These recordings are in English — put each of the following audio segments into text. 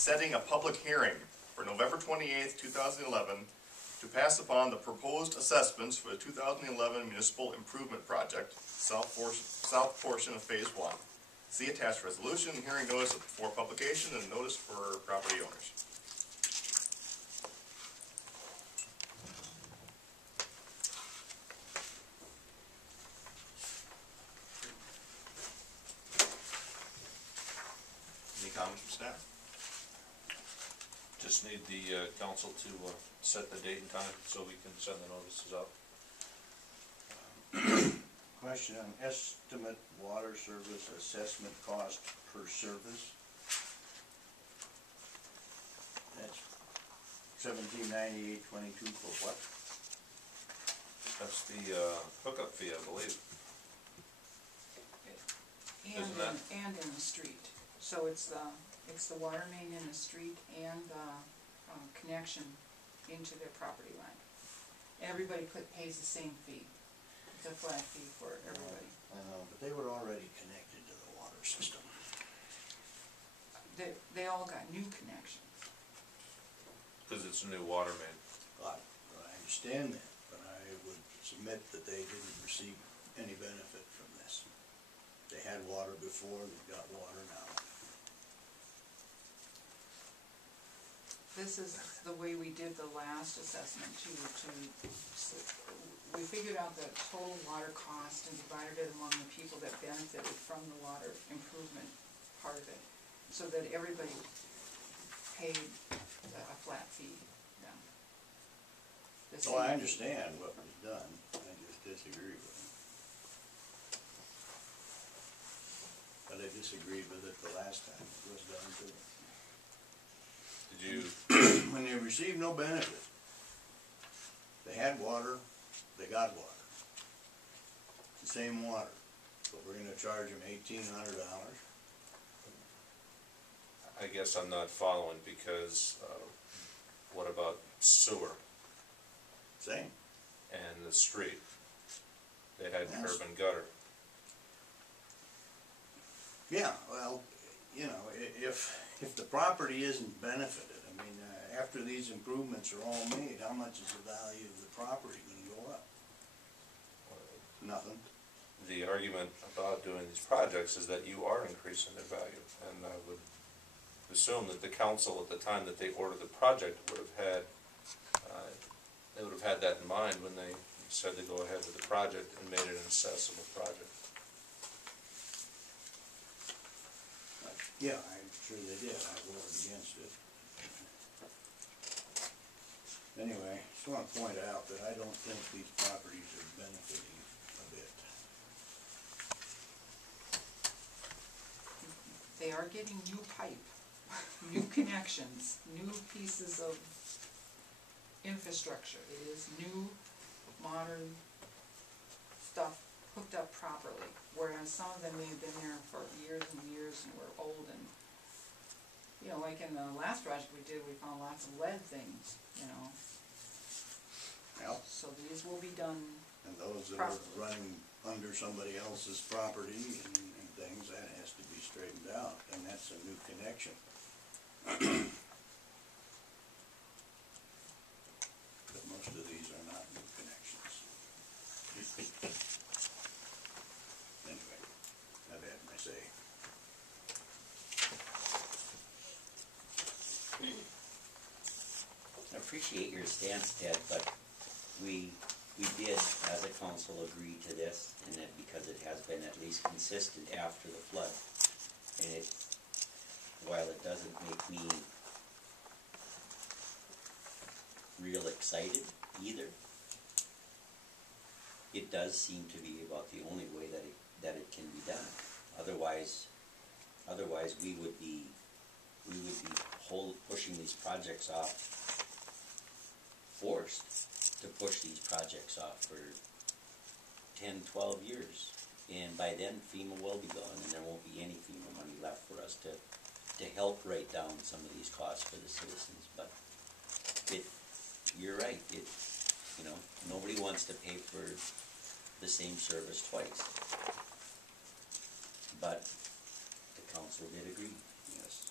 setting a public hearing for November 28th, 2011 to pass upon the proposed assessments for the 2011 Municipal Improvement Project, south portion of Phase 1. See attached resolution, hearing notice for publication, and notice for property owners. Any comments from staff? Just need the council to set the date and time so we can send the notices out. Question on estimate water service assessment cost per service. That's $1798.22 for what? That's the hookup fee, I believe. And in the street. So it's the water main in the street and the connection into their property line. Everybody pays the same fee. It's a flat fee for everybody. I know, but they were already connected to the water system. They all got new connections. Because it's a new water main. I understand that, but I would submit that they didn't receive any benefit from this. They had water before, they've got water now. This is the way we did the last assessment too. We figured out the total water cost and divided it among the people that benefited from the water improvement part of it, so that everybody paid a flat fee. Yeah. So I understand what was done, I just disagree with it. But I disagreed with it the last time it was done too. Did you? When they received no benefit, they had water, they got water. It's the same water, but we're going to charge them $1,800. I guess I'm not following because what about sewer? Same. And the street? They had Yes. curb and gutter. Yeah, well, you know, if the property isn't benefited, I mean, after these improvements are all made, how much is the value of the property going to go up? Nothing. The argument about doing these projects is that you are increasing their value, and I would assume that the council at the time that they ordered the project would have had that in mind when they said to go ahead with the project and made it an accessible project. Yeah, I'm sure they did. I voted against it. Anyway, just want to point out that I don't think these properties are benefiting a bit. They are getting new pipe, new connections, new pieces of infrastructure. It is new, modern stuff hooked up properly, whereas some of them may have been there for years and years and were old, and you know, like in the last project we did, we found lots of lead things, you know. Yep. So these will be done. And those that are running under somebody else's property and things, that has to be straightened out, and that's a new connection. But most of these are not new connections. Anyway, I've had my say. I appreciate your stance, Ted, but we did, as a council, agree to this, and that because it has been at least consistent after the flood. And while it doesn't make me real excited either, it does seem to be about the only way that it can be done. Otherwise we would be pushing these projects off, forced to push these projects off for 10, 12 years. And by then FEMA will be gone, and there won't be any FEMA money left for us to help write down some of these costs for the citizens. But you're right, you know, nobody wants to pay for the same service twice. But the council did agree. Yes.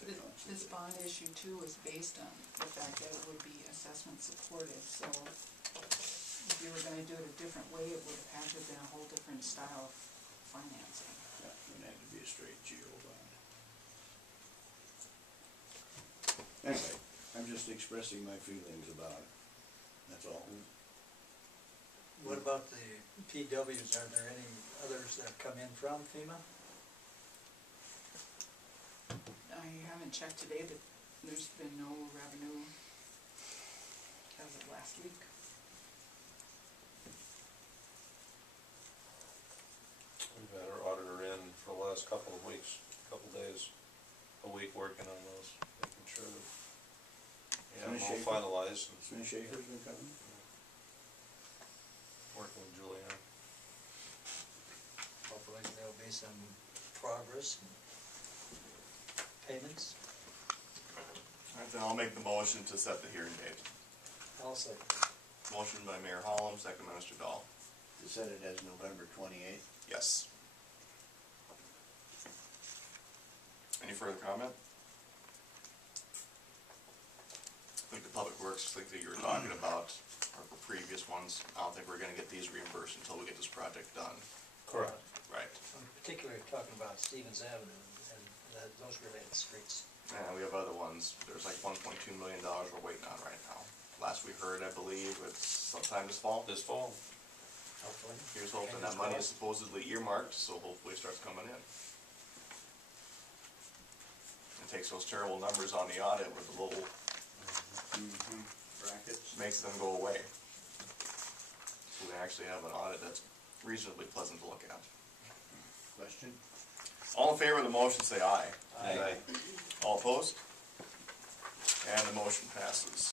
But This bond issue too is based on the fact that it would be assessment supported, so if you were gonna do it a different way, it would have had to have been a whole different style of financing. Yeah, it had to be a straight GO bond. Anyway, I'm just expressing my feelings about it, that's all. What about the PWs? Are there any others that come in from FEMA? I haven't checked today, but there's been no revenue as of last week. We've had our auditor in for the last couple of weeks, days, a week working on those, making sure that, yeah, Finish all Schaefer? finalized and Smith Schaefer's been coming? working with Julianne. Hopefully there'll be some progress and payments. Alright, then I'll make the motion to set the hearing date. I'll say. Motion by Mayor Holland, second by Mr. Dahl. To set it as November 28th. Yes. Any further comment? I think the Public Works, like that you were talking about, are the previous ones. I don't think we're gonna get these reimbursed until we get this project done. Correct. Right. I'm particularly talking about Stevens Avenue and those related streets. And we have other ones. There's like $1.2 million we're waiting on right now. Last we heard, I believe, it's sometime this fall. This fall, Hopefully. Here's hoping that money is supposedly earmarked, so hopefully it starts coming in. It takes those terrible numbers on the audit with the little, Brackets. makes them go away. So we actually have an audit that's reasonably pleasant to look at. Question? All in favor of the motion, say aye. Aye. All opposed? And the motion passes.